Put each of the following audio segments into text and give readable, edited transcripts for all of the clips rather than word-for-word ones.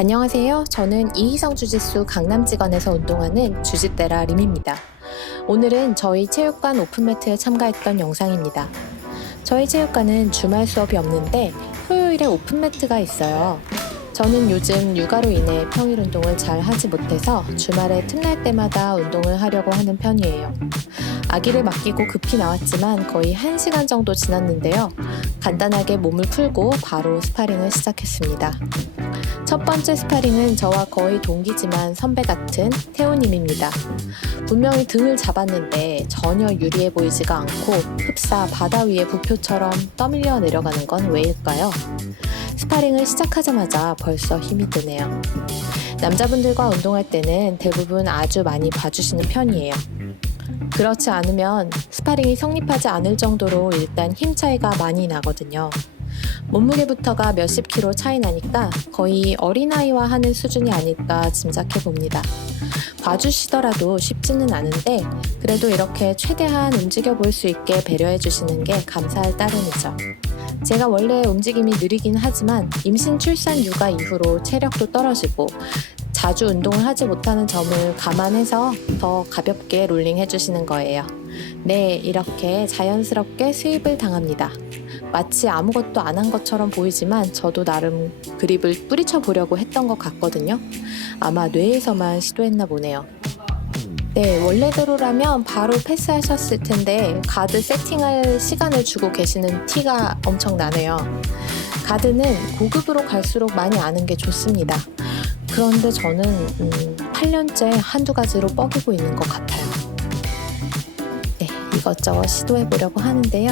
안녕하세요. 저는 이희성 주짓수 강남직원에서 운동하는 주짓대라 림입니다. 오늘은 저희 체육관 오픈매트에 참가했던 영상입니다. 저희 체육관은 주말 수업이 없는데 토요일에 오픈매트가 있어요. 저는 요즘 육아로 인해 평일 운동을 잘 하지 못해서 주말에 틈날 때마다 운동을 하려고 하는 편이에요. 아기를 맡기고 급히 나왔지만 거의 1시간 정도 지났는데요. 간단하게 몸을 풀고 바로 스파링을 시작했습니다. 첫 번째 스파링은 저와 거의 동기지만 선배 같은 태우님입니다. 분명히 등을 잡았는데 전혀 유리해 보이지가 않고 흡사 바다 위의 부표처럼 떠밀려 내려가는 건 왜일까요? 스파링을 시작하자마자 벌써 힘이 드네요. 남자분들과 운동할 때는 대부분 아주 많이 봐주시는 편이에요. 그렇지 않으면 스파링이 성립하지 않을 정도로 일단 힘 차이가 많이 나거든요. 몸무게부터가 몇십 킬로 차이 나니까 거의 어린아이와 하는 수준이 아닐까 짐작해 봅니다. 봐주시더라도 쉽지는 않은데 그래도 이렇게 최대한 움직여 볼 수 있게 배려해 주시는 게 감사할 따름이죠. 제가 원래 움직임이 느리긴 하지만 임신 출산 육아 이후로 체력도 떨어지고 자주 운동을 하지 못하는 점을 감안해서 더 가볍게 롤링 해주시는 거예요. 네, 이렇게 자연스럽게 수입을 당합니다. 마치 아무것도 안 한 것처럼 보이지만 저도 나름 그립을 뿌리쳐 보려고 했던 것 같거든요. 아마 뇌에서만 시도했나 보네요. 네, 원래대로라면 바로 패스하셨을 텐데 가드 세팅할 시간을 주고 계시는 티가 엄청 나네요. 가드는 고급으로 갈수록 많이 아는 게 좋습니다. 그런데 저는 8년째 한두 가지로 뻐기고 있는 것 같아요. 네, 이것저것 시도해 보려고 하는데요.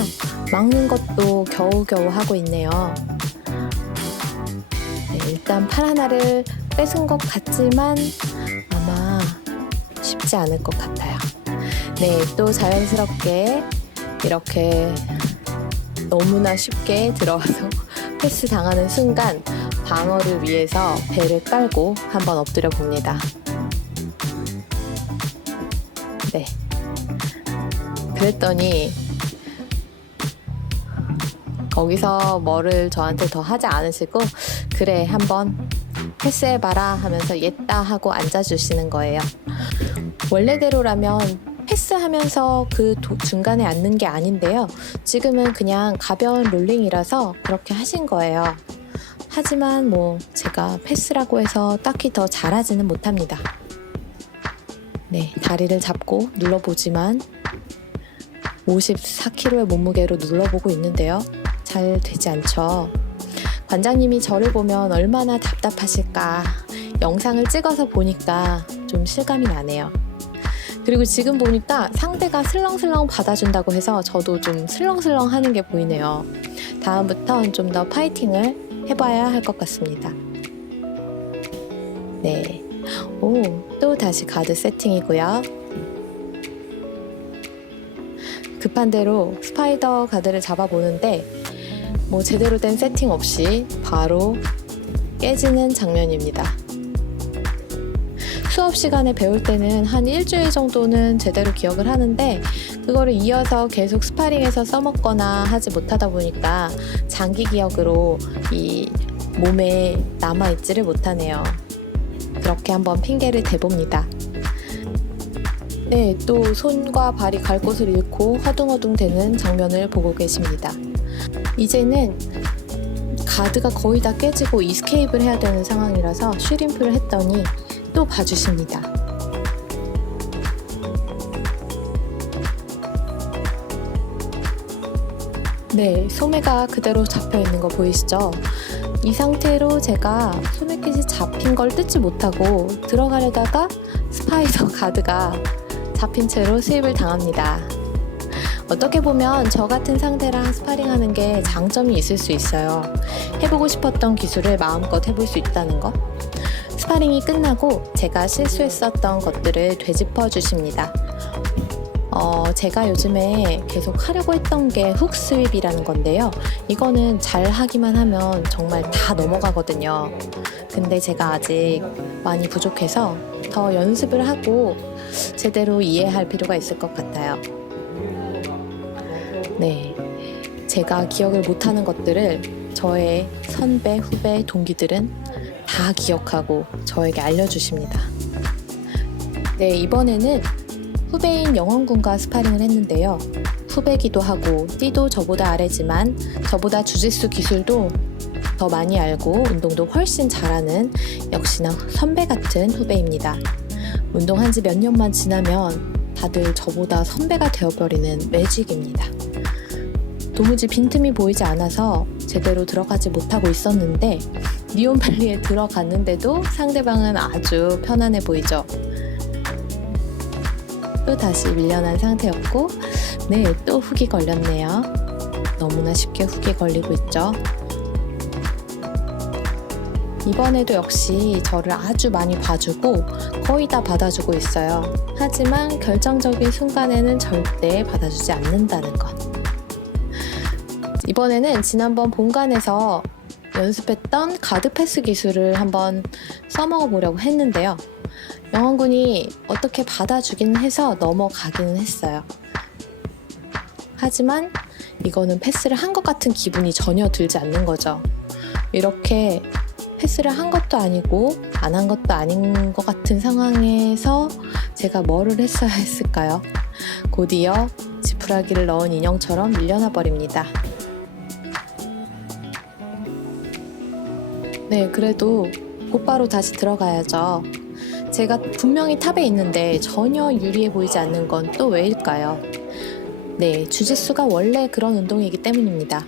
막는 것도 겨우겨우 하고 있네요. 네, 일단 팔 하나를 뺏은 것 같지만 아마 쉽지 않을 것 같아요. 네, 또 자연스럽게 이렇게 너무나 쉽게 들어와서 패스 당하는 순간 방어를 위해서 배를 깔고 한번 엎드려 봅니다. 네. 그랬더니 거기서 뭐를 저한테 더 하지 않으시고 그래 한번 패스해봐라 하면서 옛다 하고 앉아주시는 거예요. 원래대로라면 패스하면서 그 중간에 앉는 게 아닌데요. 지금은 그냥 가벼운 롤링이라서 그렇게 하신 거예요. 하지만 제가 패스라고 해서 딱히 더 잘하지는 못합니다. 네, 다리를 잡고 눌러보지만 54kg의 몸무게로 눌러보고 있는데요. 잘 되지 않죠. 관장님이 저를 보면 얼마나 답답하실까. 영상을 찍어서 보니까 좀 실감이 나네요. 그리고 지금 보니까 상대가 슬렁슬렁 받아준다고 해서 저도 좀 슬렁슬렁 하는 게 보이네요. 다음부턴 좀 더 파이팅을 해봐야 할 것 같습니다. 네. 또 다시 가드 세팅이고요. 급한 대로 스파이더 가드를 잡아보는데 제대로 된 세팅 없이 바로 깨지는 장면입니다. 수업 시간에 배울 때는 한 일주일 정도는 제대로 기억을 하는데 그거를 이어서 계속 스파링에서 써먹거나 하지 못하다 보니까 장기 기억으로 이 몸에 남아있지를 못하네요. 그렇게 한번 핑계를 대봅니다. 네, 또 손과 발이 갈 곳을 잃고 허둥허둥 되는 장면을 보고 계십니다. 이제는 가드가 거의 다 깨지고 이스케이프를 해야 되는 상황이라서 슈림프를 했더니 또 봐주십니다. 네, 소매가 그대로 잡혀 있는 거 보이시죠? 이 상태로 제가 소매깃이 잡힌 걸 뜯지 못하고 들어가려다가 스파이더 가드가 잡힌 채로 수입을 당합니다. 어떻게 보면 저 같은 상대랑 스파링하는 게 장점이 있을 수 있어요. 해보고 싶었던 기술을 마음껏 해볼 수 있다는 거. 스파링이 끝나고 제가 실수했었던 것들을 되짚어 주십니다. 제가 요즘에 계속 하려고 했던 게 훅 스윕이라는 건데요. 이거는 잘 하기만 하면 정말 다 넘어가거든요. 근데 제가 아직 많이 부족해서 더 연습을 하고 제대로 이해할 필요가 있을 것 같아요. 네, 제가 기억을 못하는 것들을 저의 선배, 후배, 동기들은 다 다 기억하고 저에게 알려주십니다. 네, 이번에는 후배인 영원군과 스파링을 했는데요. 후배기도 하고 띠도 저보다 아래지만 저보다 주짓수 기술도 더 많이 알고 운동도 훨씬 잘하는 역시나 선배 같은 후배입니다. 운동한 지 몇 년만 지나면 다들 저보다 선배가 되어버리는 매직입니다. 도무지 빈틈이 보이지 않아서 제대로 들어가지 못하고 있었는데 니온밸리에 들어갔는데도 상대방은 아주 편안해 보이죠. 또 다시 밀려난 상태였고 네, 또 훅이 걸렸네요. 너무나 쉽게 훅이 걸리고 있죠. 이번에도 역시 저를 아주 많이 봐주고 거의 다 받아주고 있어요. 하지만 결정적인 순간에는 절대 받아주지 않는다는 것. 이번에는 지난번 본관에서 연습했던 가드 패스 기술을 한번 써먹어 보려고 했는데요. 영원군이 어떻게 받아주긴 해서 넘어가기는 했어요. 하지만 이거는 패스를 한 것 같은 기분이 전혀 들지 않는 거죠. 이렇게 패스를 한 것도 아니고 안 한 것도 아닌 것 같은 상황에서 제가 뭐를 했어야 했을까요? 곧이어 지푸라기를 넣은 인형처럼 밀려나 버립니다. 네, 그래도 곧바로 다시 들어가야죠. 제가 분명히 탑에 있는데 전혀 유리해 보이지 않는 건 또 왜일까요? 네, 주짓수가 원래 그런 운동이기 때문입니다.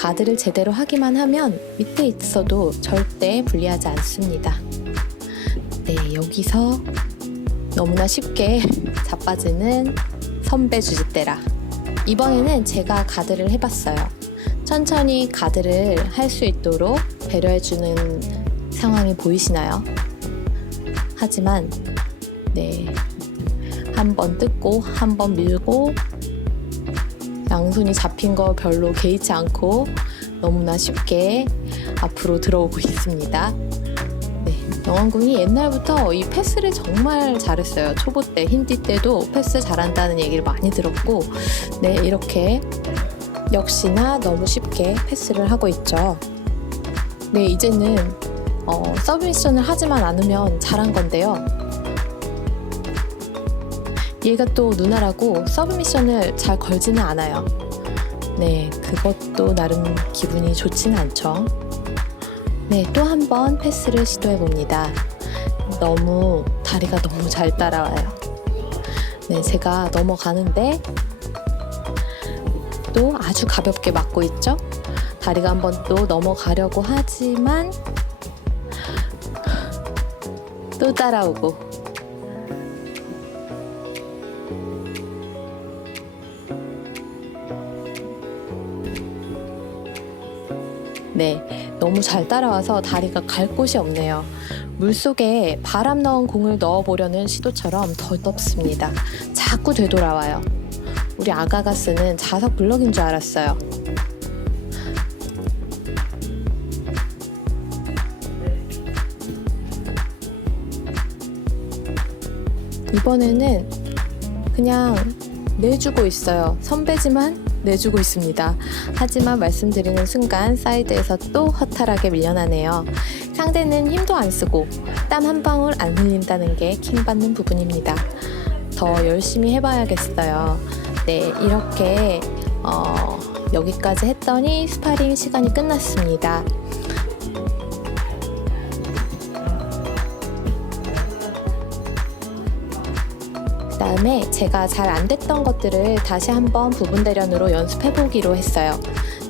가드를 제대로 하기만 하면 밑에 있어도 절대 불리하지 않습니다. 네, 여기서 너무나 쉽게 자빠지는 선배 주짓대라. 이번에는 제가 가드를 해봤어요. 천천히 가드를 할 수 있도록 배려해주는 상황이 보이시나요? 하지만 네, 한 번 뜯고 한 번 밀고 양손이 잡힌 거 별로 개의치 않고 너무나 쉽게 앞으로 들어오고 있습니다. 네, 영원군이 옛날부터 이 패스를 정말 잘했어요. 초보 때, 힌디 때도 패스 잘한다는 얘기를 많이 들었고 네, 이렇게 역시나 너무 쉽게 패스를 하고 있죠. 네, 이제는 서브미션을 하지만 않으면 잘한 건데요. 얘가 또 누나라고 서브미션을 잘 걸지는 않아요. 네, 그것도 나름 기분이 좋지는 않죠. 네, 또 한 번 패스를 시도해 봅니다. 다리가 너무 잘 따라와요. 네, 제가 넘어가는데 또 아주 가볍게 맞고 있죠. 다리가 한 번 또 넘어가려고 하지만 또 따라오고 네, 너무 잘 따라와서 다리가 갈 곳이 없네요. 물속에 바람 넣은 공을 넣어보려는 시도처럼 덧없습니다. 자꾸 되돌아와요. 우리 아가가스는 자석 블럭인 줄 알았어요. 이번에는 그냥 내주고 있어요. 선배지만 내주고 있습니다. 하지만 말씀드리는 순간 사이드에서 또 허탈하게 밀려나네요. 상대는 힘도 안 쓰고 땀 한 방울 안 흘린다는 게 킹받는 부분입니다. 더 열심히 해봐야겠어요. 네, 이렇게 여기까지 했더니 스파링 시간이 끝났습니다. 그 다음에 제가 잘 안 됐던 것들을 다시 한번 부분 대련으로 연습해보기로 했어요.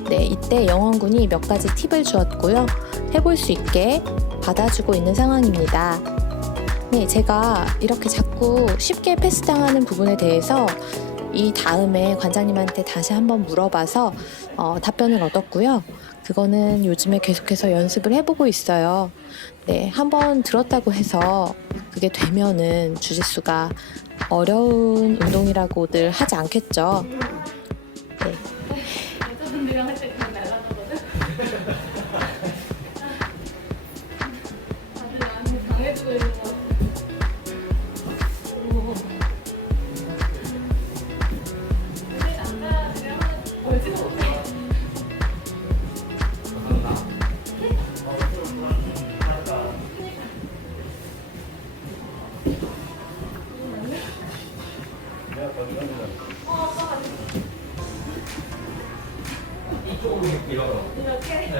네, 이때 영원군이 몇 가지 팁을 주었고요. 해볼 수 있게 받아주고 있는 상황입니다. 네, 제가 이렇게 자꾸 쉽게 패스당하는 부분에 대해서 이 다음에 관장님한테 다시 한번 물어봐서 답변을 얻었고요. 그거는 요즘에 계속해서 연습을 해보고 있어요. 네, 한번 들었다고 해서 그게 되면은 주짓수가 어려운 운동이라고들 하지 않겠죠. 네. 여자분들이랑 할 때 그냥 날라가거든? 다들 나한테 당해주고 있는 것 같아. 근데 남자들이랑 벌지도 못해. 이렇게.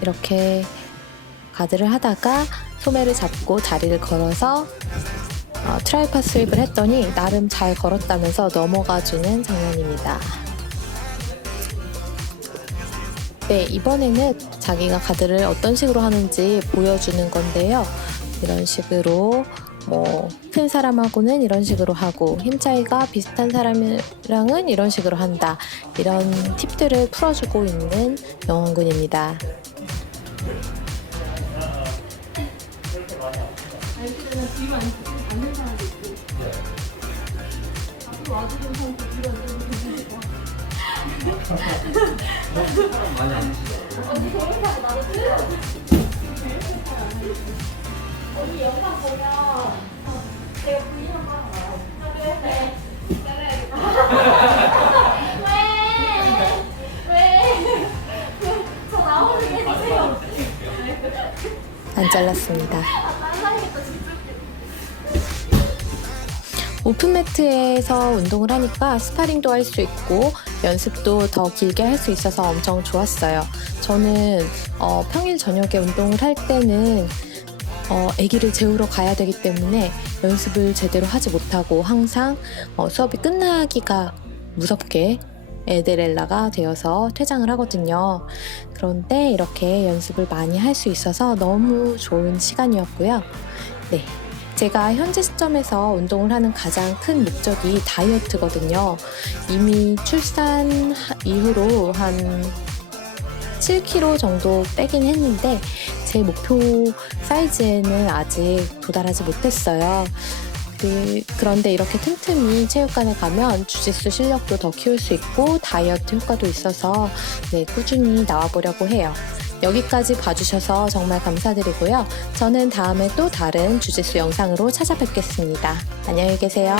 이렇게 가드를 하다가 소매를 잡고 다리를 걸어서 트라이파 스윕을 했더니 나름 잘 걸었다면서 넘어가주는 장면입니다. 네, 이번에는 자기가 가드를 어떤 식으로 하는지 보여주는 건데요. 이런 식으로 큰 사람하고는 이런 식으로 하고 힘 차이가 비슷한 사람이랑은 이런 식으로 한다. 이런 팁들을 풀어주고 있는 영원군입니다. 알게 되면 뒤로 앉는 사람도 있고. 앞으로 와주는 사람도 뒤로 앉는 사람도 있고. 많이 안 드시죠? 언니 재밌하게 나도 찍어. 언니 영상 보면 제가 부인 한번 봐요. 그래? 잘라야겠다. 왜? 저 나오는 게 있어요. 안 잘랐습니다. 잘라야겠다 진짜. 오픈매트에서 운동을 하니까 스파링도 할 수 있고 연습도 더 길게 할 수 있어서 엄청 좋았어요. 저는 평일 저녁에 운동을 할 때는 아기를 재우러 가야 되기 때문에 연습을 제대로 하지 못하고 항상 수업이 끝나기가 무섭게 에데렐라가 되어서 퇴장을 하거든요. 그런데 이렇게 연습을 많이 할 수 있어서 너무 좋은 시간이었고요. 네. 제가 현재 시점에서 운동을 하는 가장 큰 목적이 다이어트거든요. 이미 출산 이후로 한 7kg 정도 빼긴 했는데 제 목표 사이즈에는 아직 도달하지 못했어요. 그런데 이렇게 틈틈이 체육관에 가면 주짓수 실력도 더 키울 수 있고 다이어트 효과도 있어서 꾸준히 나와보려고 해요. 여기까지 봐주셔서 정말 감사드리고요. 저는 다음에 또 다른 주짓수 영상으로 찾아뵙겠습니다. 안녕히 계세요.